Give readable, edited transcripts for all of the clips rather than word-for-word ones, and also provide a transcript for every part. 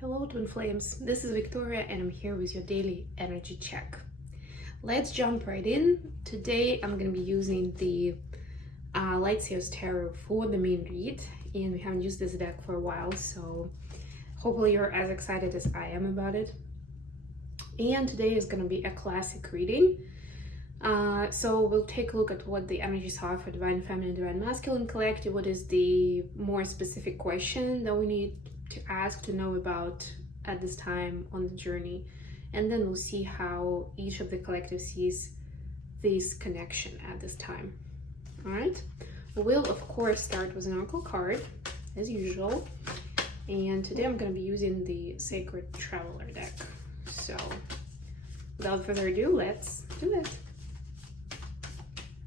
Hello Twin Flames, this is Victoria and I'm here with your daily energy check. Let's jump right in. Today I'm going to be using the Light Seers Tarot for the main read, and we haven't used this deck for a while, so hopefully you're as excited as I am about it. And today is going to be a classic reading. So we'll take a look at what the energies are for Divine Feminine, Divine Masculine Collective. What is the more specific question that we need to ask to know about at this time on the journey, and then we'll see how each of the collective sees this connection at this time. All right, we'll of course start with an oracle card as usual, and today I'm going to be using the Sacred Traveler deck. So without further ado, let's do it.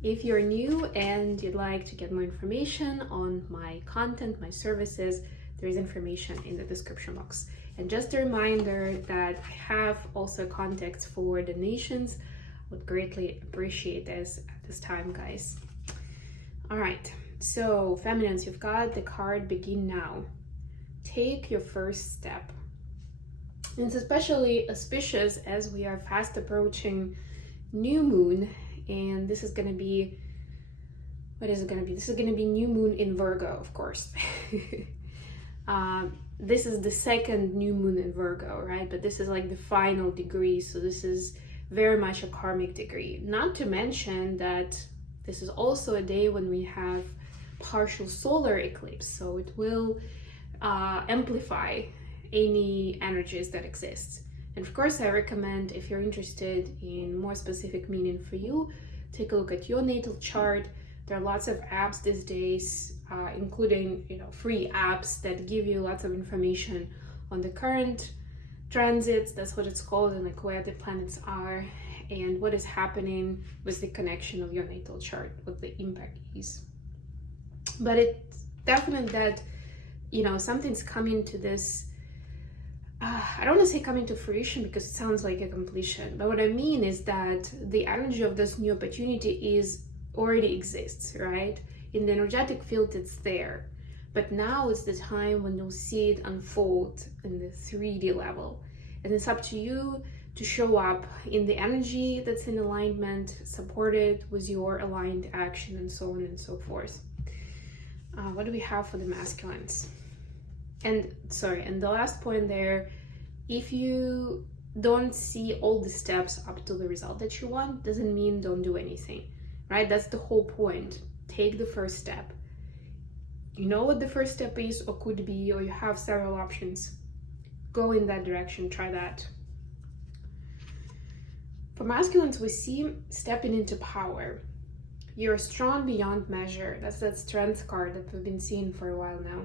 If you're new and you'd like to get more information on my content, my services, there is information in the description box. And just a reminder that I have also contacts for donations. Would greatly appreciate this at this time, guys. All right, so feminines, you've got the card Begin Now. Take your first step. And it's especially auspicious as we are fast approaching new moon, and this is going to be, what is it going to be? This is going to be new moon in Virgo, of course. This is the second new moon in Virgo, right? But this is like the final degree, so this is very much a karmic degree. Not to mention that this is also a day when we have partial solar eclipse, so it will amplify any energies that exist. And of course, I recommend, if you're interested in more specific meaning for you, take a look at your natal chart. There are lots of apps these days, including free apps that give you lots of information on the current transits, that's what it's called, and like where the planets are and what is happening with the connection of your natal chart, what the impact is. But it's definite that something's coming to this. I don't want to say coming to fruition because it sounds like a completion, but what I mean is that the energy of this new opportunity already exists, right? In the energetic field, it's there. But now is the time when you'll see it unfold in the 3D level. And it's up to you to show up in the energy that's in alignment, supported with your aligned action, and so on and so forth. What do we have for the masculines? And the last point there, if you don't see all the steps up to the result that you want, doesn't mean don't do anything. Right? That's the whole point. Take the first step. You know what the first step is or could be, or you have several options. Go in that direction, try that. For masculines, we see stepping into power. You're strong beyond measure. That's that strength card that we've been seeing for a while now.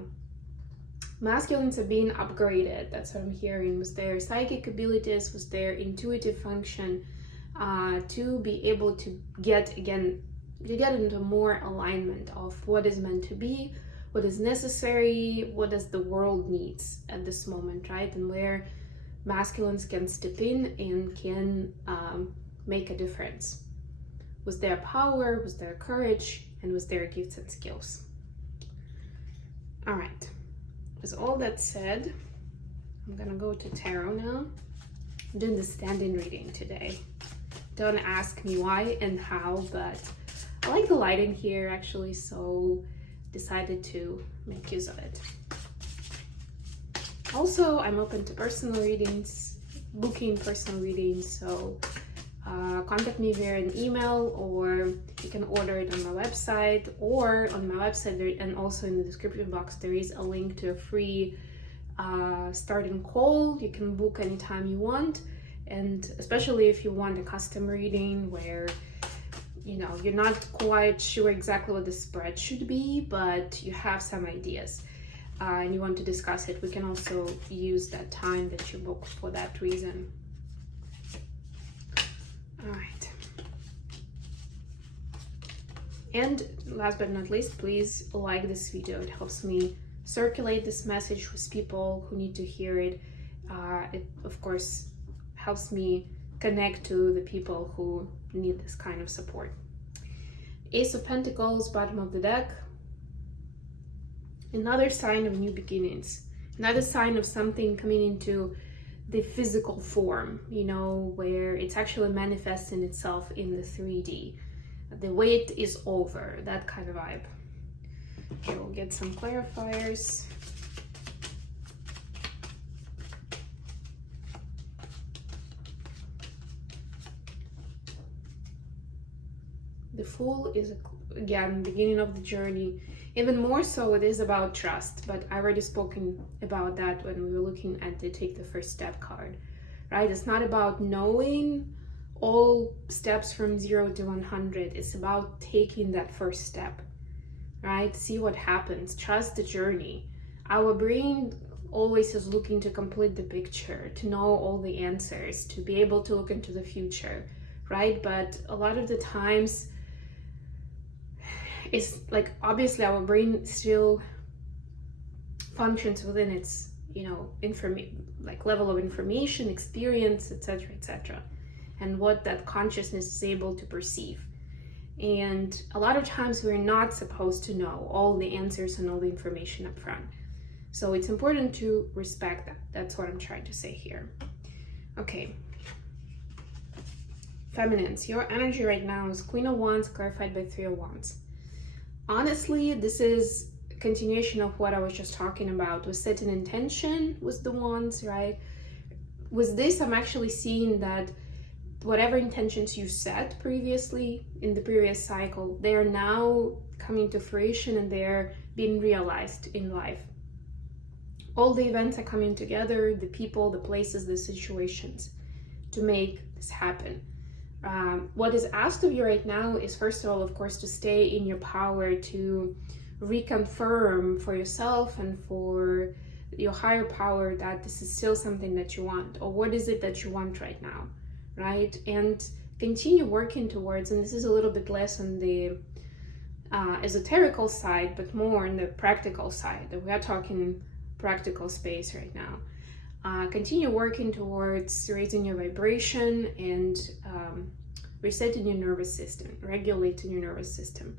Masculines are being upgraded. That's what I'm hearing, with their psychic abilities, with their intuitive function, to be able to get into more alignment of what is meant to be, what is necessary, what does the world needs at this moment, right? And where masculines can step in and can make a difference with their power, with their courage, and with their gifts and skills. All right, with all that said, I'm gonna go to tarot now. I'm doing the stand-in reading today. Don't ask me why and how, but I like the lighting here actually, so decided to make use of it. Also, I'm open to personal readings, booking personal readings, so contact me via an email, or you can order it on my website, or on my website and also in the description box there is a link to a free starting call. You can book anytime you want. And especially if you want a custom reading where you're not quite sure exactly what the spread should be, but you have some ideas and you want to discuss it, we can also use that time that you book for that reason. All right. And last but not least, please like this video. It helps me circulate this message with people who need to hear it. It, of course, helps me connect to the people who need this kind of support. Ace of Pentacles, bottom of the deck. Another sign of new beginnings. Another sign of something coming into the physical form, you know, where it's actually manifesting itself in the 3D. The wait is over, that kind of vibe. Okay, we'll get some clarifiers. The Fool is, again, beginning of the journey. Even more so, it is about trust, but I already spoken about that when we were looking at the Take the First Step card, right? It's not about knowing all steps from 0 to 100. It's about taking that first step, right? See what happens. Trust the journey. Our brain always is looking to complete the picture, to know all the answers, to be able to look into the future, right? But a lot of the times, it's like, obviously our brain still functions within its, you know, like level of information, experience, etc., etc., and what that consciousness is able to perceive. And a lot of times we're not supposed to know all the answers and all the information up front. So it's important to respect that. That's what I'm trying to say here. Okay. Feminines, your energy right now is Queen of Wands clarified by 3 of Wands. Honestly, this is a continuation of what I was just talking about, with setting intention with the Wands, right? With this, I'm actually seeing that whatever intentions you set previously in the previous cycle, they are now coming to fruition and they're being realized in life. All the events are coming together, the people, the places, the situations to make this happen. What is asked of you right now is, first of all, of course, to stay in your power, to reconfirm for yourself and for your higher power that this is still something that you want, or what is it that you want right now, right? And continue working towards, and this is a little bit less on the esoterical side, but more on the practical side. We are talking practical space right now. Continue working towards raising your vibration and resetting your nervous system, regulating your nervous system.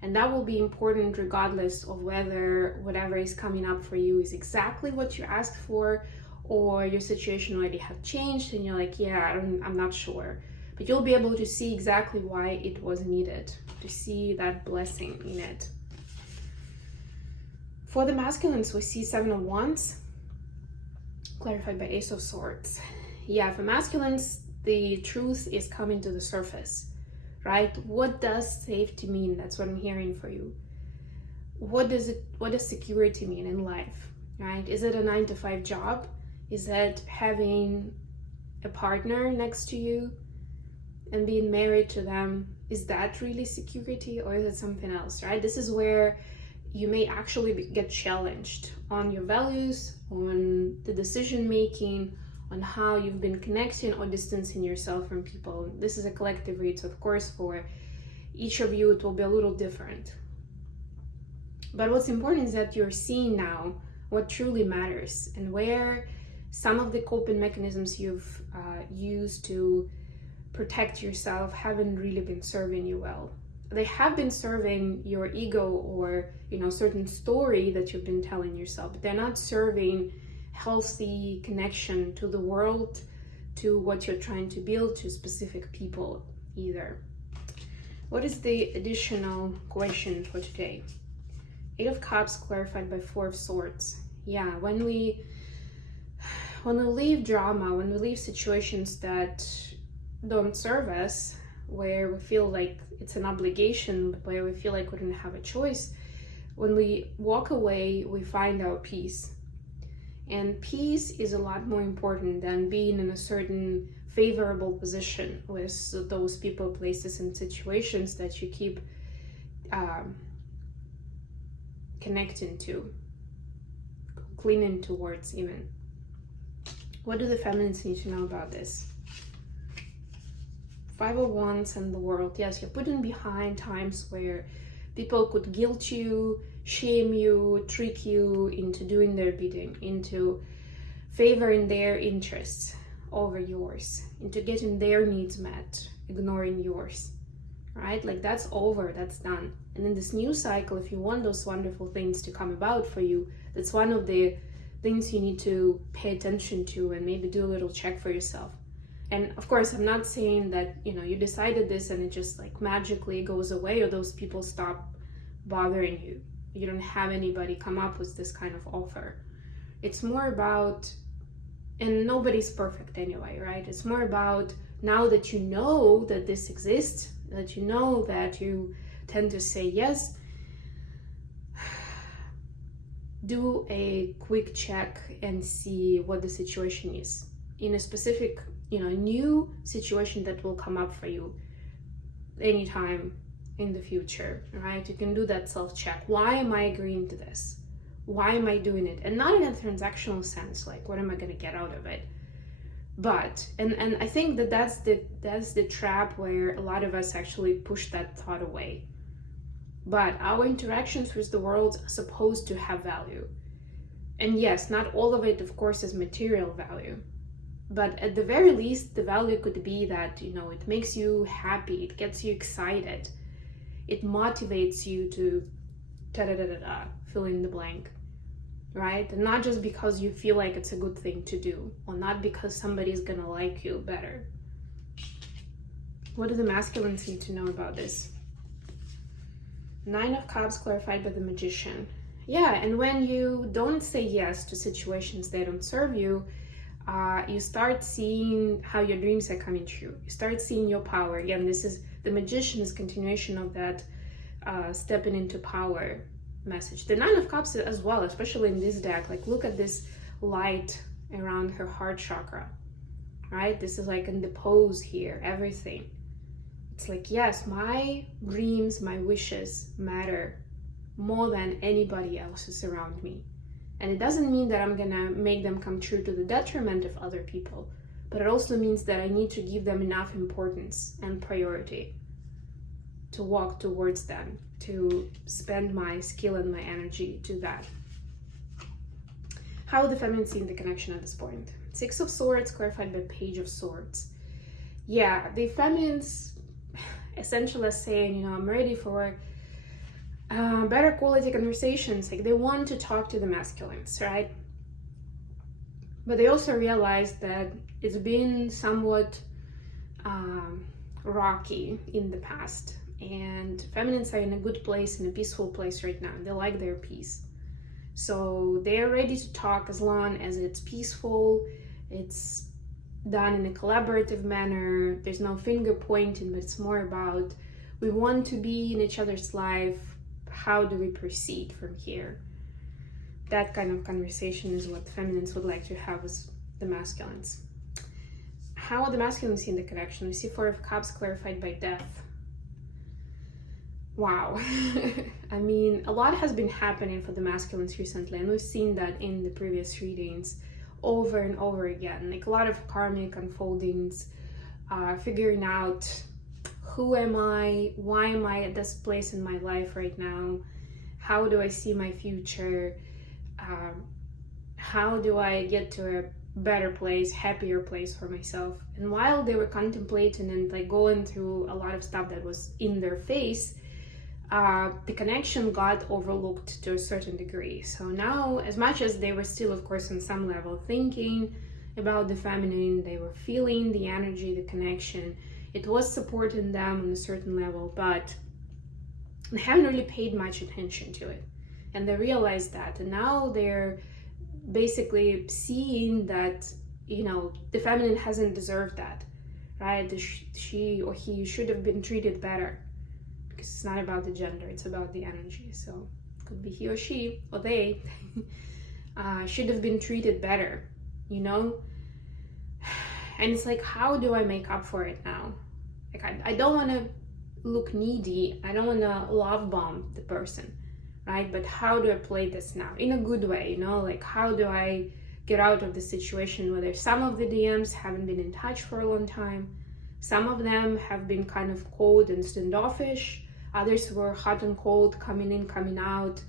And that will be important regardless of whether whatever is coming up for you is exactly what you asked for, or your situation already have changed and you're like, yeah, I'm not sure. But you'll be able to see exactly why it was needed, to see that blessing in it. For the masculines, we see 7 of Wands, clarified by Ace of Swords. Yeah, for masculines, the truth is coming to the surface, right? What does safety mean? That's what I'm hearing for you. What does security mean in life, right? Is it a 9-to-5 job? Is it having a partner next to you and being married to them? Is that really security, or is it something else, right? This is where you may actually get challenged on your values, on the decision making, on how you've been connecting or distancing yourself from people. This is a collective read, so of course for each of you it will be a little different. But what's important is that you're seeing now what truly matters, and where some of the coping mechanisms you've used to protect yourself haven't really been serving you well. They have been serving your ego, or, you know, certain story that you've been telling yourself, but they're not serving healthy connection to the world, to what you're trying to build, to specific people either. What is the additional question for today? 8 of Cups clarified by 4 of Swords. Yeah, when we leave drama, when we leave situations that don't serve us, where we feel like it's an obligation, but where we feel like we don't have a choice, when we walk away, we find our peace. And peace is a lot more important than being in a certain favorable position with those people, places, and situations that you keep connecting to, clinging towards even. What do the feminines need to know about this? 5 of Wands and the World. Yes, you're putting behind times where people could guilt you, shame you, trick you into doing their bidding, into favoring their interests over yours, into getting their needs met, ignoring yours, right? Like, that's over, that's done. And in this new cycle, if you want those wonderful things to come about for you, that's one of the things you need to pay attention to and maybe do a little check for yourself. And of course, I'm not saying that, you decided this and it just like magically goes away or those people stop bothering you. You don't have anybody come up with this kind of offer. It's more about, and nobody's perfect anyway, right? It's more about now that you know that this exists, that you know that you tend to say yes, do a quick check and see what the situation is in a specific, new situation that will come up for you anytime in the future, right? You can do that self-check. Why am I agreeing to this? Why am I doing it? And not in a transactional sense, like what am I going to get out of it? But, and I think that's the trap where a lot of us actually push that thought away. But our interactions with the world are supposed to have value. And yes, not all of it, of course, is material value. But at the very least, the value could be that, it makes you happy, it gets you excited, it motivates you to fill in the blank, right? And not just because you feel like it's a good thing to do, or not because somebody's gonna like you better. What do the masculines need to know about this? 9 of Cups clarified by the Magician. Yeah, and when you don't say yes to situations that don't serve you, you start seeing how your dreams are coming true. You start seeing your power. Again, this is the Magician's continuation of that stepping into power message. The 9 of Cups as well, especially in this deck, like look at this light around her heart chakra, right? This is like in the pose here, everything. It's like, yes, my dreams, my wishes matter more than anybody else's around me. And it doesn't mean that I'm gonna make them come true to the detriment of other people, but it also means that I need to give them enough importance and priority to walk towards them, to spend my skill and my energy to that. How are the feminines seeing the connection at this point? 6 of Swords clarified by Page of Swords. Yeah, the feminines essentially are saying, I'm ready for better quality conversations. Like they want to talk to the masculines, right? But they also realize that it's been somewhat rocky in the past, and feminines are in a good place, in a peaceful place right now. They like their peace, so they're ready to talk as long as it's peaceful, it's done in a collaborative manner, there's no finger pointing, but it's more about we want to be in each other's life. How do we proceed from here? That kind of conversation is what the feminines would like to have with the masculines. How are the masculines in the connection? We see 4 of Cups clarified by Death. Wow. I mean, a lot has been happening for the masculines recently, and we've seen that in the previous readings over and over again. Like a lot of karmic unfoldings, figuring out who am I? Why am I at this place in my life right now? How do I see my future? How do I get to a better place, happier place for myself? And while they were contemplating and like going through a lot of stuff that was in their face, the connection got overlooked to a certain degree. So now, as much as they were still, of course, on some level thinking about the feminine, they were feeling the energy, the connection. It was supporting them on a certain level, but they haven't really paid much attention to it. And they realized that, and now they're basically seeing that, the feminine hasn't deserved that, right? She or he should have been treated better, because it's not about the gender, it's about the energy. So it could be he or she or they should have been treated better, And it's like, how do I make up for it now? Like, I don't want to look needy. I don't want to love bomb the person, right? But how do I play this now in a good way? Like, how do I get out of the situation where some of the DMs haven't been in touch for a long time? Some of them have been kind of cold and standoffish. Others were hot and cold, coming in, coming out,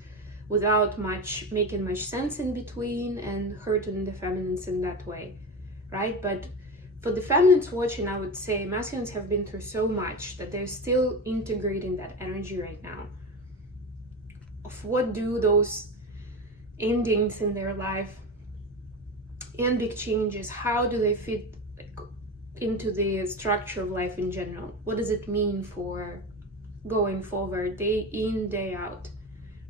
without making much sense in between, and hurting the feminines in that way, right? But for the feminines watching, I would say masculines have been through so much that they're still integrating that energy right now of what do those endings in their life and big changes, how do they fit into the structure of life in general? What does it mean for going forward, day in, day out,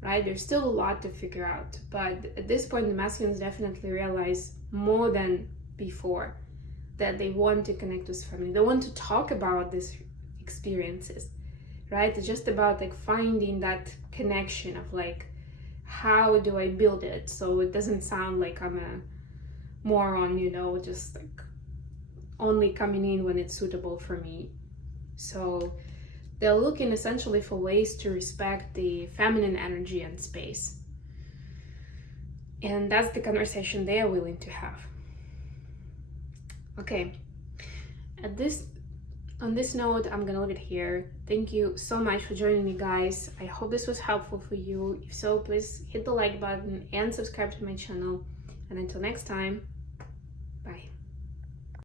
right? There's still a lot to figure out, but at this point the masculines definitely realize more than before that they want to connect with family. They want to talk about these experiences, right? It's just about like finding that connection of like, how do I build it so it doesn't sound like I'm a moron, you know, just like only coming in when it's suitable for me. So they're looking essentially for ways to respect the feminine energy and space. And that's the conversation they are willing to have. Okay, on this note, I'm gonna leave it here. Thank you so much for joining me, guys. I hope this was helpful for you. If so, please hit the like button and subscribe to my channel. And until next time, bye.